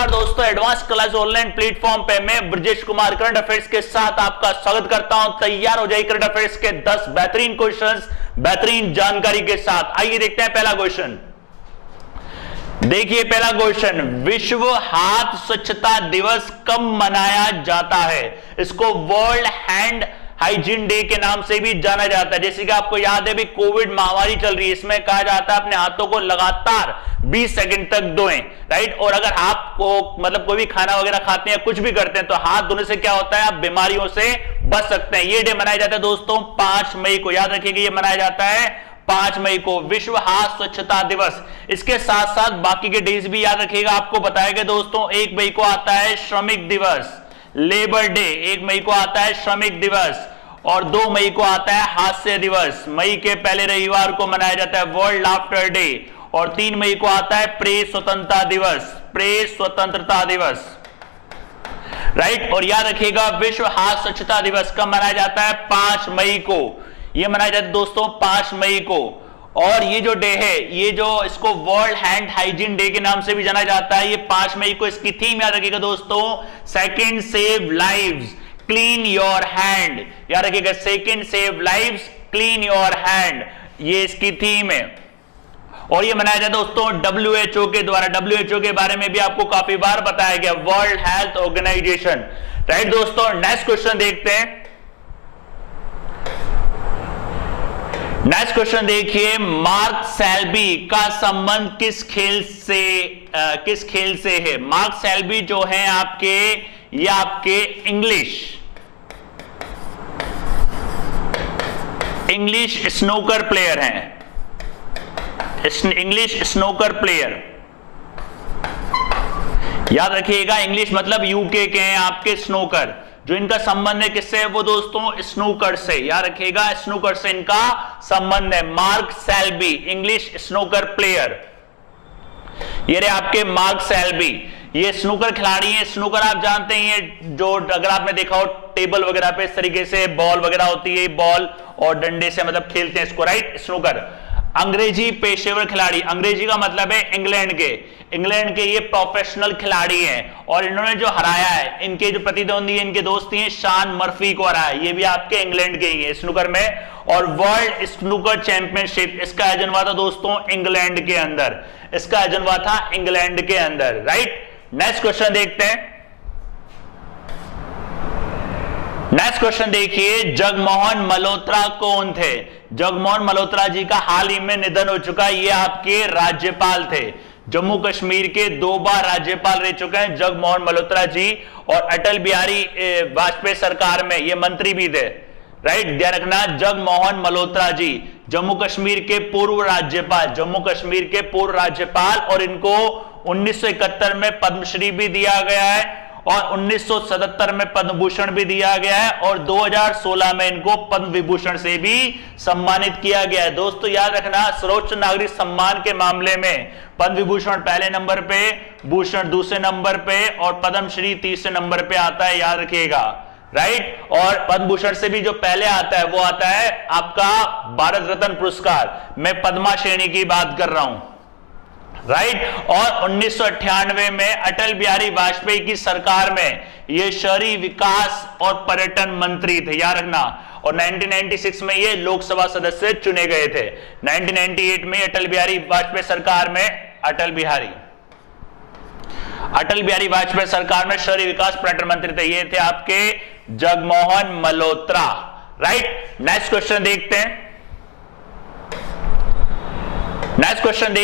नमस्कार दोस्तों, advance class online platform पे मैं ब्रजेश कुमार करंट अफेयर्स के साथ आपका स्वागत करता हूं। तैयार हो जाइए करंट अफेयर्स के 10 बेहतरीन क्वेश्चंस बेहतरीन जानकारी के साथ। आइए देखते हैं पहला क्वेश्चन। देखिए पहला क्वेश्चन, विश्व हाथ स्वच्छता दिवस कब मनाया जाता है? इसको वर्ल्ड हैंड हाइजीन डे के नाम से भी जाना जाता है। जैसे कि आपको याद है भी कोविड महामारी चल रही है, इसमें कहा जाता है अपने हाथों को लगातार 20 सेकंड तक धोएं, राइट। और अगर आपको मतलब कोई भी खाना वगैरह खाते हैं कुछ भी करते हैं तो हाथ धोने से क्या होता है, आप बीमारियों से बच सकते हैं। ये डे मनाया जाता है दोस्तों 5 मई को, याद रखिएगा ये मनाया जाता है 5 मई को, विश्व हाथ स्वच्छता दिवस। इसके साथ साथ बाकी के डेज भी याद रखिएगा, आपको बताया गया दोस्तों 1 मई को आता है श्रमिक दिवस, लेबर डे। 1 मई को आता है श्रमिक दिवस और 2 मई को आता है हास्य दिवस। मई के पहले रविवार को मनाया जाता है वर्ल्ड लाफ्टर डे और 3 मई को आता है प्रेस स्वतंत्रता दिवस, प्रेस स्वतंत्रता दिवस, राइट। और याद रखिएगा विश्व हाथ स्वच्छता दिवस कब मनाया जाता है? 5 मई को। यह मनाया जाता है दोस्तों 5 मई को। और ये जो डे है, ये जो इसको वर्ल्ड हैंड हाइजीन डे के नाम से भी जाना जाता है, ये 5 मई को। इसकी थीम याद रखिएगा दोस्तों, second save lives clean your hand. याद रखिएगा second save lives clean your hand, ये इसकी थीम है। और ये मनाया जाता है दोस्तों WHO के द्वारा। WHO के बारे में भी आपको काफी बार बताया गया, वर्ल्ड हेल्थ ऑर्गेनाइजेशन, राइट दोस्तों। नेक्स्ट क्वेश्चन देखते हैं। नेक्स्ट क्वेश्चन देखिए, मार्क सेल्बी का संबंध किस खेल से है? मार्क सेल्बी जो है आपके, ये आपके इंग्लिश स्नूकर प्लेयर हैं, इंग्लिश स्नूकर प्लेयर। याद रखिएगा इंग्लिश मतलब यूके के हैं आपके स्नूकर। जो इनका संबंध है किससे है वो दोस्तों? स्नूकर से। याद रखिएगा स्नूकर से इनका संबंध है। Mark Selby English snooker player, ये रहे आपके मार्क सेल्बी, ये स्नूकर खिलाड़ी हैं। स्नूकर आप जानते हैं जो अगर आपने देखा हो टेबल वगैरह पे इस तरीके से बॉल वगैरह होती है, बॉल और डंडे से मतलब खेलते हैं इसको, राइट, स्नूकर। अंग्रेजी पेशेवर खिलाड़ी, अंग्रेजी का मतलब है इंग्लैंड के ये प्रोफेशनल खिलाड़ी हैं और इन्होंने जो हराया है, इनके जो प्रतिद्वंदी है, इनके दोस्त हैं, शान मर्फी को हराया, ये भी आपके इंग्लैंड के ही है स्नूकर में। और वर्ल्ड स्नूकर चैंपियनशिप इसका आयोजन हुआ था दोस्तों इंग्लैंड के अंदर, इसका आयोजन हुआ था इंग्लैंड के अंदर, राइट। नेक्स्ट क्वेश्चन देखते हैं। नेक्स्ट क्वेश्चन देखिए, जगमोहन मल्होत्रा कौन थे? जगमोहन मल्होत्रा जी का हाल ही में निधन हो चुका है। ये आपके राज्यपाल थे, जम्मू कश्मीर के 2 बार राज्यपाल रह चुके हैं जगमोहन मल्होत्रा जी। और अटल बिहारी वाजपेयी सरकार में ये मंत्री भी थे, राइट, ध्यान रखना। जगमोहन मल्होत्रा जी जम्मू कश्मीर के पूर्व राज्यपाल, जम्मू कश्मीर के पूर्व राज्यपाल, और इनको 1971 में पद्मश्री भी दिया गया है और 1977 में पद्म भूषण भी दिया गया है और 2016 में इनको पद्म विभूषण से भी सम्मानित किया गया है। दोस्तों याद रखना सर्वोच्च नागरिक सम्मान के मामले में पद्म विभूषण पहले नंबर पे, भूषण दूसरे नंबर पे और पद्मश्री तीसरे नंबर पे आता है, याद रखिएगा, राइट। और पद्म भूषण से भी जो पहले आता है वो आता है आपका भारत रत्न पुरस्कार। मैं पद्मा श्रेणी की बात कर रहा हूं, राइट। और 1998 में अटल बिहारी वाजपेयी की सरकार में ये शहरी विकास और पर्यटन मंत्री थे, याद रखना। और 1996 में ये लोकसभा सदस्य चुने गए थे। 1998 में अटल बिहारी वाजपेयी सरकार में अटल बिहारी वाजपेयी सरकार में शहरी विकास पर्यटन मंत्री थे, ये थे आपके Jagmohan Malhotra, right. Next question देखते हैं। नेक्स्ट क्वेश्चन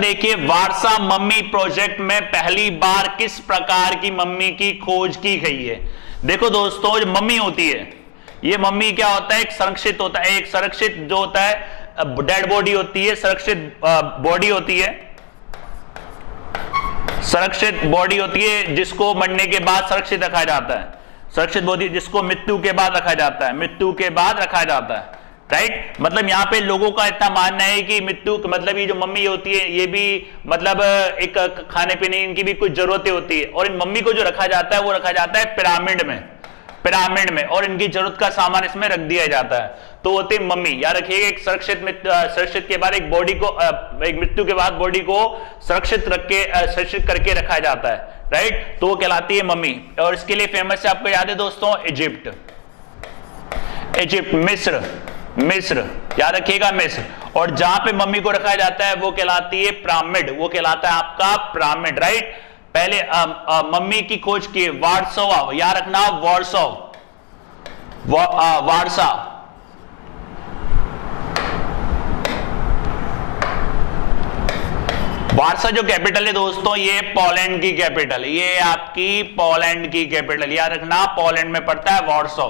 देखिए, वारसा मम्मी प्रोजेक्ट में पहली बार किस प्रकार की मम्मी की खोज की गई है? देखो दोस्तों, जो मम्मी होती है, ये मम्मी क्या होता है, एक संरक्षित होता है, एक सुरक्षित जो होता है डेड बॉडी होती है, सुरक्षित बॉडी होती है, सुरक्षित बॉडी होती है जिसको मरने के बाद सुरक्षित रखा जाता है, सुरक्षित बॉडी जिसको मृत्यु के बाद रखा जाता है, मृत्यु के बाद रखा जाता है, राइट। मतलब यहाँ पे लोगों का इतना मानना है कि मृत्यु मतलब ये जो मम्मी होती है ये भी मतलब एक खाने पीने इनकी भी कुछ जरूरतें होती है और इन मम्मी को जो रखा जाता है वो रखा जाता है पिरामिड में, पिरामिड में, और इनकी जरूरत का सामान इसमें रख दिया जाता है। तो होती मम्मी, याद रखिएगा, एक सुरक्षित के बाद एक बॉडी को, एक मृत्यु के बाद बॉडी को सुरक्षित करके रखा जाता है, राइट, तो वो कहलाती है मम्मी। और इसके लिए फेमस है, आपको याद है दोस्तों, इजिप्ट, मिस्र, याद रखिएगा मिस्र। और जहां पे मम्मी को रखा जाता है वो कहलाती है पिरामिड, वो कहलाता है आपका पिरामिड, राइट। पहले मम्मी की खोज की वारसो, याद रखना वारसा, वारसा जो कैपिटल है दोस्तों, ये पोलैंड की कैपिटल, ये आपकी पोलैंड की कैपिटल, याद रखना पोलैंड में पड़ता है वारसा।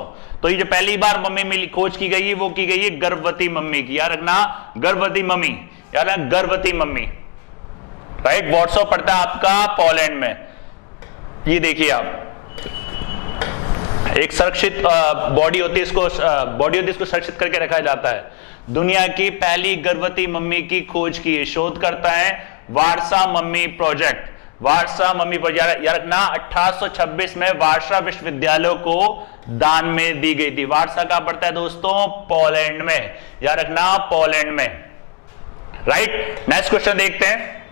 तो ये जो पहली बार मम्मी मिली, खोज की गई है, वो की गई है गर्भवती मम्मी की, याद रखना गर्भवती मम्मी, याद रखना गर्भवती मम्मी, राइट। वारसा पड़ता है आपका पोलैंड में। ये देखिए आप, एक सुरक्षित बॉडी होती है, इसको सुरक्षित करके रखा जाता है। दुनिया की पहली गर्भवती मम्मी की खोज की शोध करता है वारसा मम्मी प्रोजेक्ट, याद रखना 1826 में वारसा विश्वविद्यालय को दान में दी गई थी। वारसा कहां पड़ता है दोस्तों, पोलैंड में, याद रखना पोलैंड में, राइट। नेक्स्ट क्वेश्चन देखते हैं।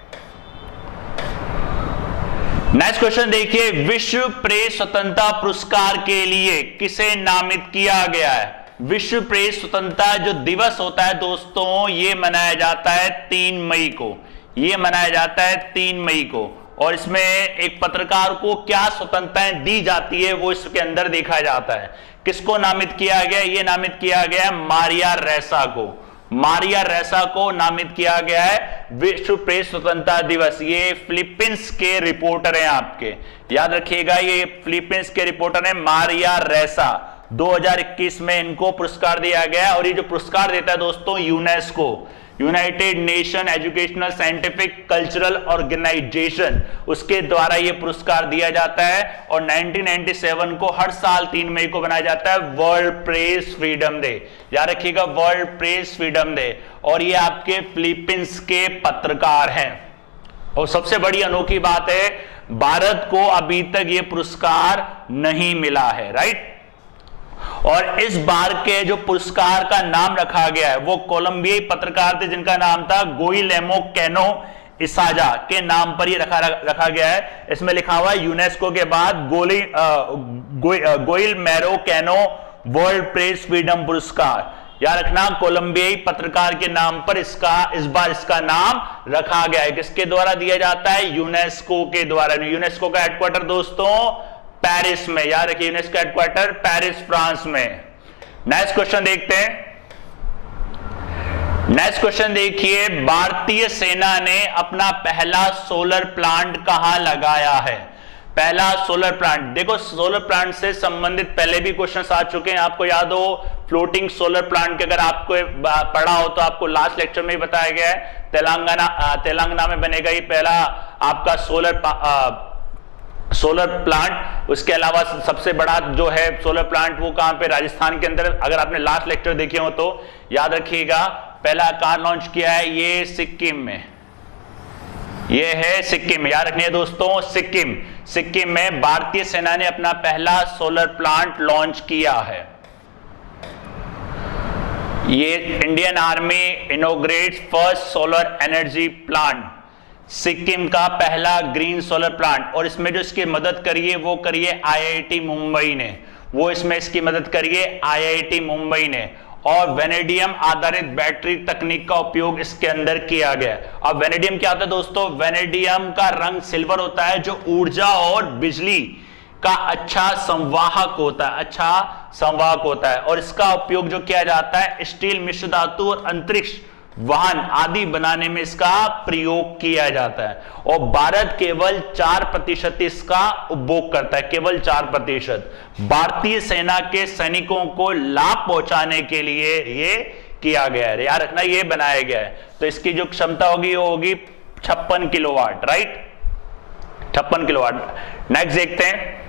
नेक्स्ट क्वेश्चन देखिए, विश्व प्रेस स्वतंत्रता पुरस्कार के लिए किसे नामित किया गया है? विश्व प्रेस स्वतंत्रता जो दिवस होता है दोस्तों, ये मनाया जाता है 3 मई को, ये मनाया जाता है 3 मई को। और इसमें एक पत्रकार को क्या स्वतंत्रताएं दी जाती है वो इसके अंदर देखा जाता है। किसको नामित किया गया? ये नामित किया गया मारिया रेसा को, मारिया रेसा को नामित किया गया है विश्व प्रेस स्वतंत्रता दिवस। ये फिलीपींस के रिपोर्टर हैं आपके, याद रखिएगा, ये फिलीपींस के रिपोर्टर हैं मारिया रेसा। 2021 में इनको पुरस्कार दिया गया। और ये जो पुरस्कार देता है दोस्तों UNESCO, united nation educational scientific cultural organisation, उसके द्वारा यह पुरस्कार दिया जाता है। और 1997 को हर साल 3 मई को बनाया जाता है वर्ल्ड प्रेस फ्रीडम डे, याद रखिएगा वर्ल्ड प्रेस फ्रीडम डे। और ये आपके फिलीपींस के पत्रकार हैं। और सबसे बड़ी अनोखी बात है, भारत को अभी तक ये पुरस्कार नहीं मिला है, राइट। और इस बार के जो पुरस्कार का नाम रखा गया है वो कोलंबियाई पत्रकार थे जिनका नाम था गुइलेमो कैनो इसाजा के नाम पर ये रखा गया है। इसमें लिखा हुआ है यूनेस्को के बाद गुइलेमो कैनो वर्ल्ड प्रेस फ्रीडम पुरस्कार, याद रखना कोलंबियाई पत्रकार के नाम पर इस बार इसका नाम रखा गया है। किसके द्वारा दिया जाता है? यूनेस्को के द्वारा। यूनेस्को का हेडक्वार्टर दोस्तों पेरिस में, याद रखिए यूनेस्को हेडक्वार्टर पेरिस फ्रांस में। नेक्स्ट क्वेश्चन देखते हैं। नेक्स्ट क्वेश्चन देखिए, भारतीय सेना ने अपना पहला सोलर प्लांट कहां लगाया है? पहला सोलर प्लांट, देखो सोलर प्लांट से संबंधित पहले भी क्वेश्चंस आ चुके हैं, आपको याद हो फ्लोटिंग सोलर प्लांट के, अगर आपको पढ़ा हो तो आपको लास्ट लेक्चर में ही बताया गया है। तेलंगाना में बनेगा ये पहला आपका सोलर प्लांट। उसके अलावा सबसे बड़ा जो है सोलर प्लांट वो कहां पे? राजस्थान के अंदर। अगर आपने लास्ट लेक्चर देखे हो तो याद रखिएगा, पहला कहां लॉन्च किया है? ये सिक्किम में, ये है सिक्किम में, याद रखिए दोस्तों सिक्किम में भारतीय सेना ने अपना पहला सोलर प्लांट लॉन्च किया है। ये Indian army inaugurates first solar energy plant, Sikkim का पहला ग्रीन सोलर प्लांट। और इसमें जो इसकी मदद करिए वो करिए आईआईटी मुंबई ने, वो इसमें इसकी मदद करिए आईआईटी मुंबई ने। और वेनेडियम आधारित बैटरी तकनीक का उपयोग इसके अंदर किया गया। अब वेनेडियम क्या होता है दोस्तों? वेनेडियम का रंग सिल्वर होता है जो ऊर्जा और बिजली का अच्छा संवाहक होता है, और इसका उपयोग जो किया जाता है स्टील, मिश्र धातु और अंतरिक्ष वाहन आदि बनाने में इसका प्रयोग किया जाता है। और भारत केवल 4% इसका उपभोग करता है, केवल 4%। भारतीय सेना के सैनिकों को लाभ पहुंचाने के लिए ये किया गया है, याद रखना ये बनाया गया है। तो इसकी जो क्षमता होगी वो होगी 56 किलोवाट, राइट, 56 किलोवाट। नेक्स्ट देखते हैं।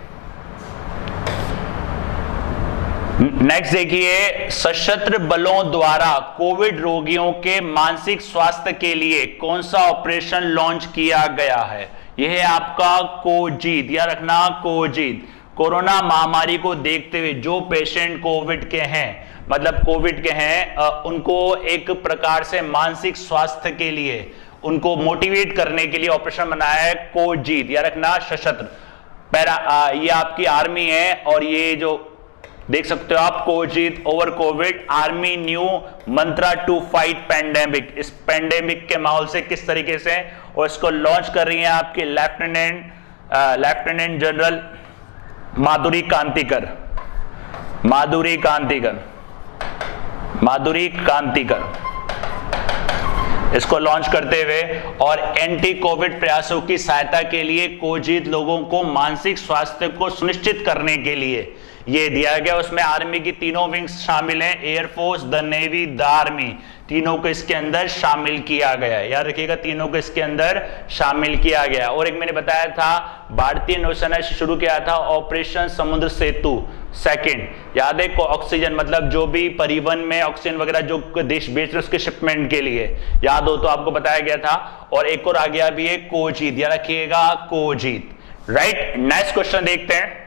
नेक्स्ट देखिए, सशस्त्र बलों द्वारा कोविड रोगियों के मानसिक स्वास्थ्य के लिए कौन सा ऑपरेशन लॉन्च किया गया है? यह है आपका कोजीद, याद रखना कोजीद। कोरोना महामारी को देखते हुए जो पेशेंट कोविड के हैं, मतलब कोविड के हैं, उनको एक प्रकार से मानसिक स्वास्थ्य के लिए उनको मोटिवेट करने के लिए ऑपरेशन बनाया है कोजीत, या रखना सशस्त्र पैरा। ये आपकी आर्मी है और ये जो देख सकते हो आप कोजीत over covid, army new mantra to fight pandemic. इस पैंडेमिक के माहौल से किस तरीके से, और इसको लॉन्च कर रही है आपकी लेफ्टिनेंट जनरल माधुरी कांतिकर इसको लॉन्च करते हुए, और एंटी कोविड प्रयासों की सहायता के लिए कोजीत लोगों को मानसिक स्वास्थ्य को सुनिश्चित करने के लिए ये दिया गया। उसमें आर्मी की तीनों विंग्स शामिल हैं, air force, the navy, the army, तीनों को इसके अंदर शामिल किया गया है। याद रखिएगा, तीनों को इसके अंदर शामिल किया गया। और एक मैंने बताया था भारतीय नौसेना से शुरू किया था ऑपरेशन समुद्र सेतु सेकंड, याद है, ऑक्सीजन मतलब जो भी परिवहन में ऑक्सीजन वगैरह जो देश बेच रहे उसके शिपमेंट के लिए, याद हो तो आपको बताया गया था। और एक और आ गया भी है कोजीत, याद रखिएगा कोजीत, राइट। नेक्स्ट क्वेश्चन देखते हैं।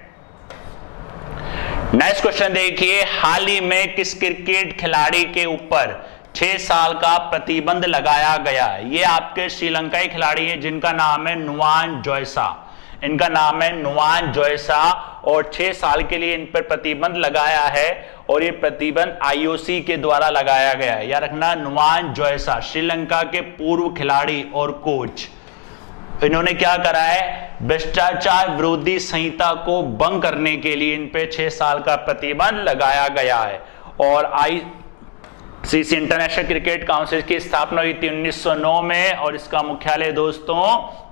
नेक्स्ट क्वेश्चन देखिए, हाल ही में किस क्रिकेट खिलाड़ी के ऊपर 6 साल का प्रतिबंध लगाया गया? ये आपके श्रीलंकाई खिलाड़ी हैं जिनका नाम है नुवान जोइसा। इनका नाम है नुवान जोइसा और 6 साल के लिए इन पर प्रतिबंध लगाया है, और ये प्रतिबंध आईओसी के द्वारा लगाया गया है। याद रखना, नुवान जोइसा श्रीलंका के पूर्व खिलाड़ी और कोच। इन्होंने क्या करा है, भ्रष्टाचार विरोधी संहिता को भंग करने के लिए इन पे 6 साल का प्रतिबंध लगाया गया है। और आईसीसी इंटरनेशनल क्रिकेट काउंसिल की स्थापना हुई थी 1909 में, और इसका मुख्यालय दोस्तों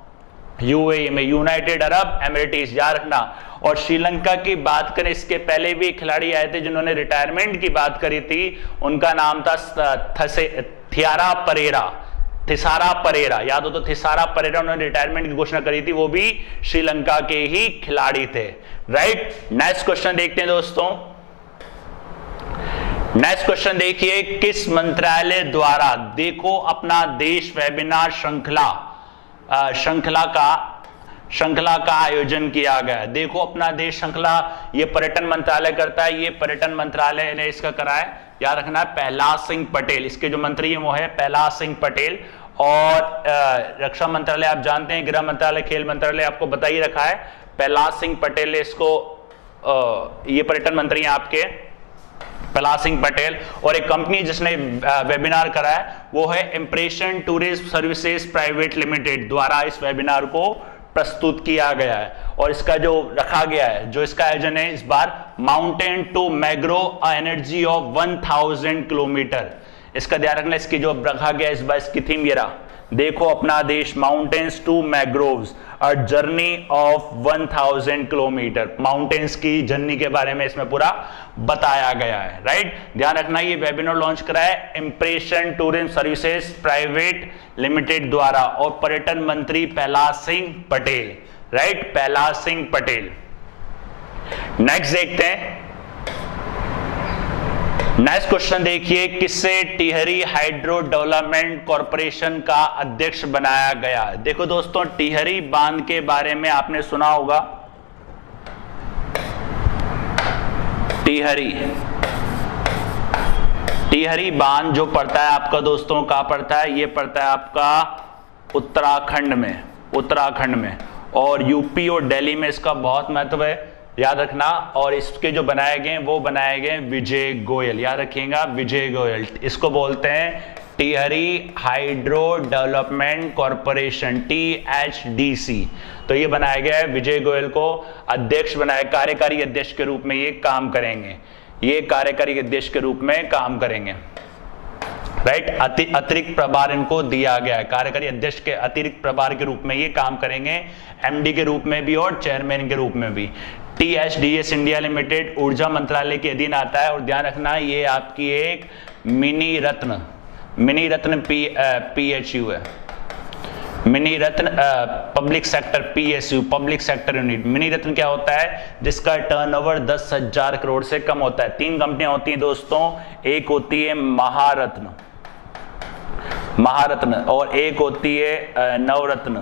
यूएई में, यूनाइटेड अरब एमिरेट्स, याद रखना। और श्रीलंका की बात करें, इसके पहले भी खिलाड़ी आए थे जिन्होंने रिटायरमेंट की बात करी थी, उनका नाम था थिसारा परेरा, याद हो तो थिसारा परेरा, उन्होंने रिटायरमेंट की घोषणा करी थी, वो भी श्रीलंका के ही खिलाड़ी थे, राइट। नेक्स्ट क्वेश्चन देखते हैं दोस्तों। नेक्स्ट क्वेश्चन देखिए, किस मंत्रालय द्वारा देखो अपना देश वेबिनार श्रृंखला का आयोजन किया गया? देखो अपना देश श्रृंखला ये पर्यटन मंत्रालय करता है, ये पर्यटन मंत्रालय ने इसका करा है, याद रखना है प्रहलाद सिंह पटेल, इसके जो मंत्री है वो है प्रहलाद सिंह पटेल। और रक्षा मंत्रालय आप जानते हैं, गृह मंत्रालय, खेल मंत्रालय आपको बता ही रखा है, प्रहलाद सिंह पटेल ने इसको ये पर्यटन मंत्री हैं आपके प्रहलाद सिंह पटेल। और एक कंपनी जिसने वेबिनार करा है वो है impression tourism services private limited द्वारा इस वेबिनार को प्रस्तुत किया गया है। और इसका जो रखा गया है, जो इसका आयोजन है इस बार, mountain to mangrove energy of 1000 kilometre, इसका ध्यान रखना। इसकी जो रखा गया इस बार, इसकी थीम ये रहा, देखो अपना देश mountains to mangroves a journey of 1000 kilometre, mountains की जर्नी के बारे में इसमें पूरा बताया गया है, राइट। ध्यान रखना, ये वेबिनार लॉन्च करा है impression tourism services private limited द्वारा, और पर्यटन मंत्री प्रहलाद सिंह पटेल, राइट, प्रहलाद सिंह पटेल। नेक्स्ट देखते हैं। नेक्स्ट क्वेश्चन देखिए, किससे टिहरी हाइड्रो डेवलपमेंट कॉरपोरेशन का अध्यक्ष बनाया गया? देखो दोस्तों, टिहरी बांध के बारे में आपने सुना होगा, टिहरी बांध जो पड़ता है आपका दोस्तों, कहां पड़ता है? ये पड़ता है आपका उत्तराखंड में, और यूपी और दिल्ली में इसका बहुत महत्व है, याद रखना। और इसके जो बनाए गए वो बनाए गए विजय गोयल, याद रखिएगा विजय गोयल, इसको बोलते हैं Tehri hydro development corporation, THDC। तो ये बनाया गया है, विजय गोयल को अध्यक्ष बनाया, कार्यकारी अध्यक्ष के रूप में ये काम करेंगे, ये कार्यकारी अध्यक्ष के रूप में काम करेंगे, राइट। अतिरिक्त प्रभार इनको दिया गया है, कार्यकारी अध्यक्ष के अतिरिक्त प्रभार के रूप में ये काम करेंगे, MD के रूप में भी और चेयरमैन के रूप में भी। THDS इंडिया लिमिटेड ऊर्जा मंत्रालय के अधीन आता है, और ध्यान रखना ये आपकी एक मिनी रत्न PHU है, mini ratna public sector PSU, public sector unit. Mini ratna क्या होता है? जिसका टर्नओवर 10,000 करोड़ से कम होता है। 3 कंपनियां होती हैं दोस्तों, एक होती है महारत्न, और एक होती है नवरत्न,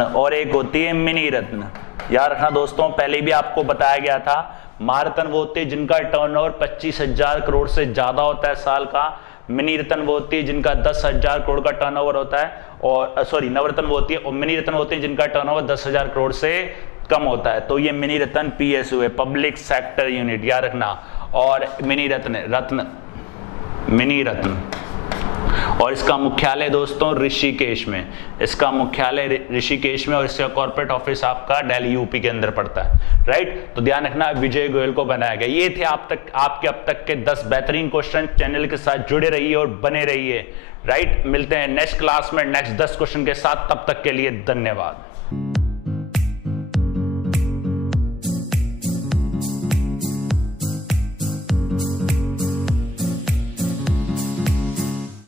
और एक होती है मिनी रत्न। याद रखना दोस्तों, पहले भी आपको बताया गया था, महारत्न वो होते हैं जिनका टर्नओवर 25,000 करोड़ से ज्यादा होता है साल का, मिनी रत्न वो होती है जिनका 10,000 करोड़ का टर्नओवर होता है, और सॉरी नवरत्न वो होती है, और मिनी रत्न होते हैं जिनका टर्नओवर 10,000 करोड़ से कम होता है। तो ये मिनी रत्न PSU है, पब्लिक सेक्टर यूनिट, याद रखना। और मिनी रत्न मिनी रत्न, और इसका मुख्यालय दोस्तों ऋषिकेश में, इसका मुख्यालय ऋषिकेश में, और इसका कॉर्पोरेट ऑफिस आपका दिल्ली UP के अंदर पड़ता है, राइट। तो ध्यान रखना, विजय गोयल को बनाया गया। ये थे आपके अब तक के 10 बेहतरीन क्वेश्चन। चैनल के साथ जुड़े रहिए और बने रहिए, राइट। मिलते हैं नेक्स्ट क्लास में नेक्स्ट 10 क्वेश्चन के साथ, तब तक के लिए धन्यवाद।